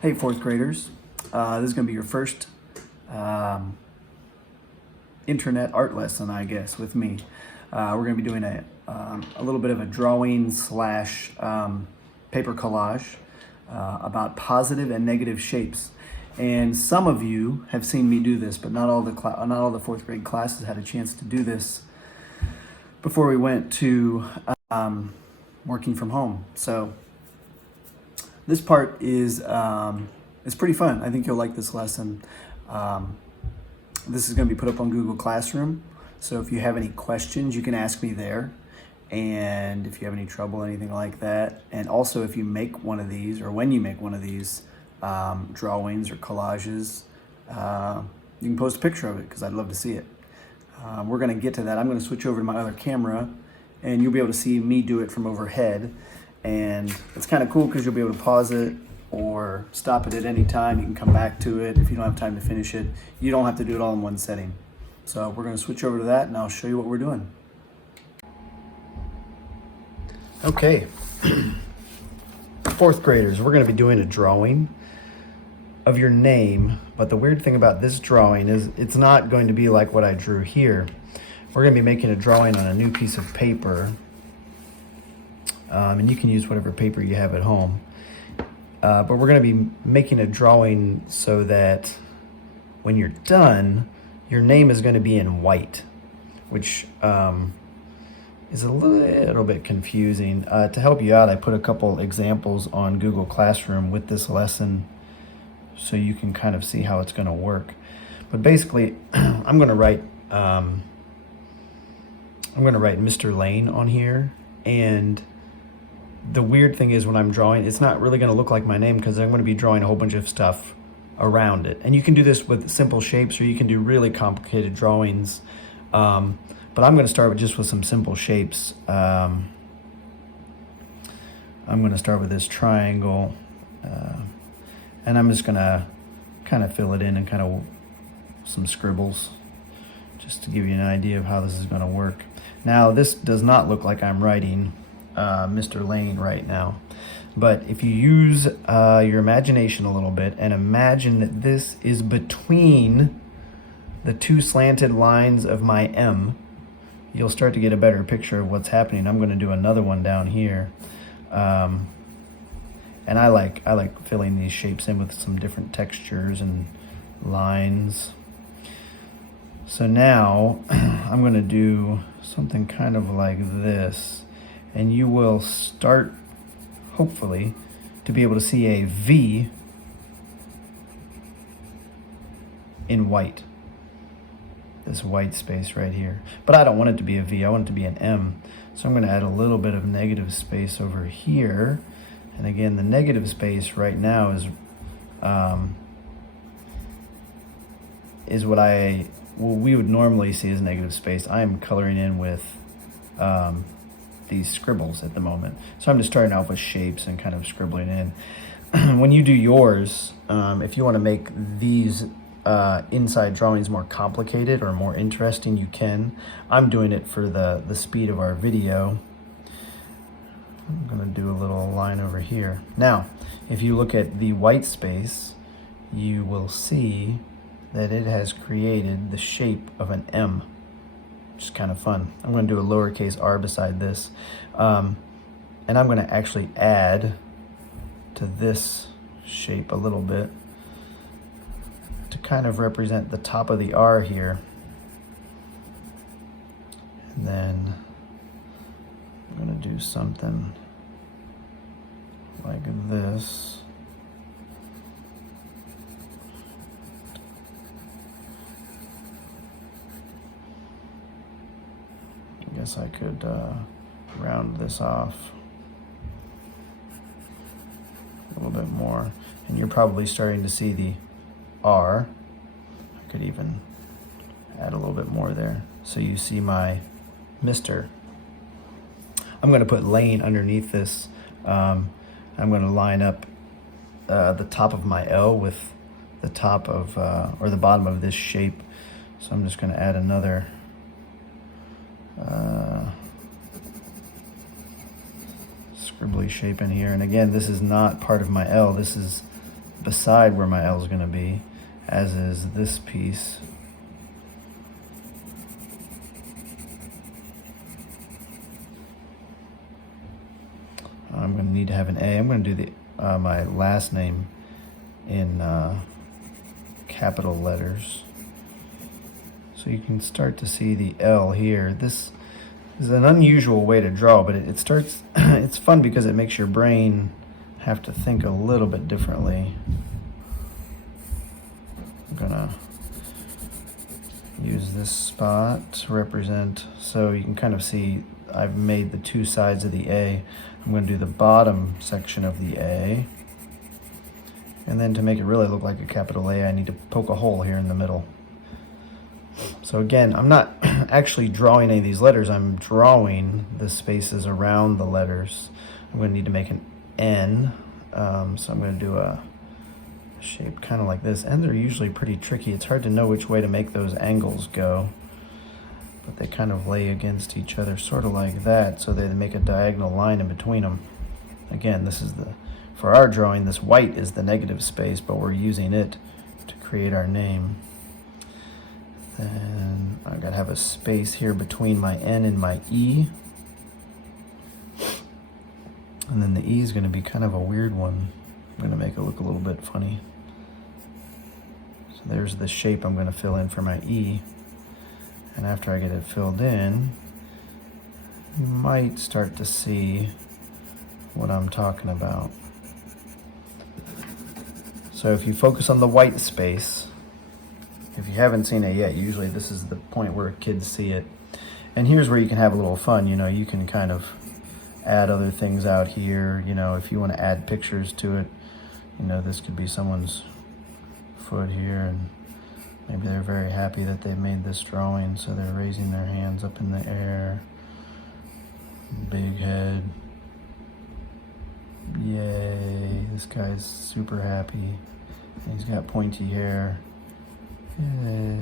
Hey, fourth graders. This is going to be your first um, internet art lesson, I guess, with me. We're going to be doing a little bit of a drawing slash paper collage about positive and negative shapes. And some of you have seen me do this, but not all the fourth grade classes had a chance to do this before we went to working from home. So this part is pretty fun. I think you'll like this lesson. This is going to be put up on Google Classroom. So if you have any questions, you can ask me there. And if you have any trouble, anything like that. And also if you make one of these, or when you make one of these drawings or collages, you can post a picture of it because I'd love to see it. We're going to get to that. I'm going to switch over to my other camera and you'll be able to see me do it from overhead. And it's kind of cool because you'll be able to pause it or stop it at any time. You can come back to it if you don't have time to finish it. You don't have to do it all in one setting. So we're going to switch over to that and I'll show you what we're doing. Okay, fourth graders, we're going to be doing a drawing of your name, but the weird thing about this drawing is it's not going to be like what I drew here. We're going to be making a drawing on a new piece of paper, and you can use whatever paper you have at home, but we're going to be making a drawing so that when you're done, your name is going to be in white, which is a little bit confusing. To help you out, I put a couple examples on Google Classroom with this lesson so you can kind of see how it's going to work. But basically, I'm going to write Mr. Lane on here, and the weird thing is when I'm drawing, it's not really going to look like my name because I'm going to be drawing a whole bunch of stuff around it. And you can do this with simple shapes or you can do really complicated drawings. But I'm going to start with some simple shapes. I'm going to start with this triangle, and I'm just going to kind of fill it in and kind of some scribbles just to give you an idea of how this is going to work. Now, this does not look like I'm writing Mr. Lane right now, but if you use your imagination a little bit and imagine that this is between the two slanted lines of my M, you'll start to get a better picture of what's happening. I'm going to do another one down here. And I like filling these shapes in with some different textures and lines. So now I'm going to do something kind of like this. And you will start, hopefully, to be able to see a V in white. This white space right here. But I don't want it to be a V, I want it to be an M. So I'm going to add a little bit of negative space over here. And again, the negative space right now is what we would normally see as negative space. I am coloring in with these scribbles at the moment. So I'm just starting out with shapes and kind of scribbling in. When you do yours, if you want to make these inside drawings more complicated or more interesting, you can. I'm doing it for the speed of our video. I'm going to do a little line over here. Now, if you look at the white space, you will see that it has created the shape of an M, which is kind of fun. I'm going to do a lowercase r beside this. And I'm going to actually add to this shape a little bit to kind of represent the top of the R here. And then I'm going to do something like this. I guess I could round this off a little bit more. And you're probably starting to see the R. I could even add a little bit more there. So you see my Mr. I'm going to put Lane underneath this. I'm going to line up the top of my L with the top of, or the bottom of this shape. So I'm just going to add another scribbly shape in here. And again, this is not part of my L. This is beside where my L is going to be, as is this piece. I'm going to need to have an A. I'm going to do my last name in capital letters. So you can start to see the L here. This is an unusual way to draw, but it starts, it's fun because it makes your brain have to think a little bit differently. I'm gonna use this spot to represent, so you can kind of see I've made the two sides of the A. I'm going to do the bottom section of the A. And then to make it really look like a capital A, I need to poke a hole here in the middle. So again, I'm not actually drawing any of these letters, I'm drawing the spaces around the letters. I'm going to need to make an N. So I'm going to do a shape kind of like this. Ends are usually pretty tricky. It's hard to know which way to make those angles go. But they kind of lay against each other, sort of like that, so they make a diagonal line in between them. Again, this is for our drawing, this white is the negative space, but we're using it to create our name. Then I've got to have a space here between my N and my E. And then the E is going to be kind of a weird one. I'm going to make it look a little bit funny. So there's the shape I'm going to fill in for my E. And after I get it filled in, you might start to see what I'm talking about. So if you focus on the white space, if you haven't seen it yet, usually this is the point where kids see it. And here's where you can have a little fun. You know, you can kind of add other things out here. You know, if you want to add pictures to it, you know, this could be someone's foot here, and maybe they're very happy that they've made this drawing, so they're raising their hands up in the air. Big head. Yay, this guy's super happy. He's got pointy hair. Yay.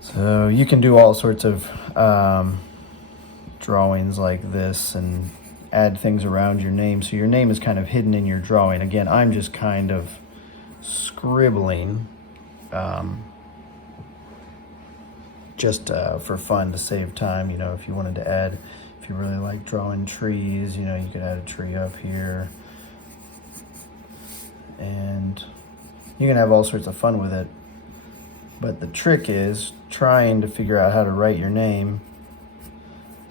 So you can do all sorts of drawings like this and add things around your name. So your name is kind of hidden in your drawing. Again, I'm just kind of scribbling just for fun, to save time. You know, if you wanted to add, if you really like drawing trees, you know, you could add a tree up here, and you can have all sorts of fun with it. But the trick is trying to figure out how to write your name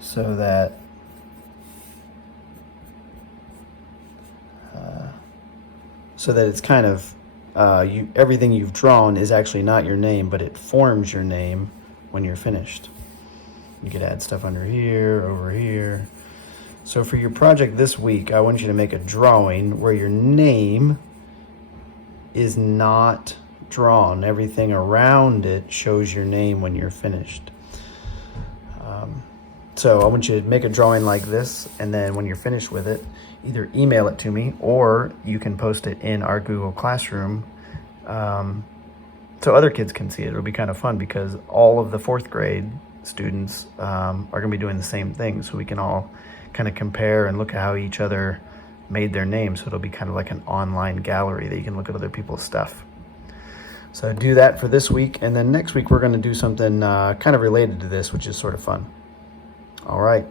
so that it's kind of everything you've drawn is actually not your name, but it forms your name when you're finished. You could add stuff under here, over here. So for your project this week, I want you to make a drawing where your name is not drawn. Everything around it shows your name when you're finished. So I want you to make a drawing like this, and then when you're finished with it, either email it to me or you can post it in our Google Classroom so other kids can see it. It'll be kind of fun because all of the 4th grade students are going to be doing the same thing, so we can all kind of compare and look at how each other made their name. So it'll be kind of like an online gallery that you can look at other people's stuff. So do that for this week, and then next week we're going to do something kind of related to this, which is sort of fun. All right.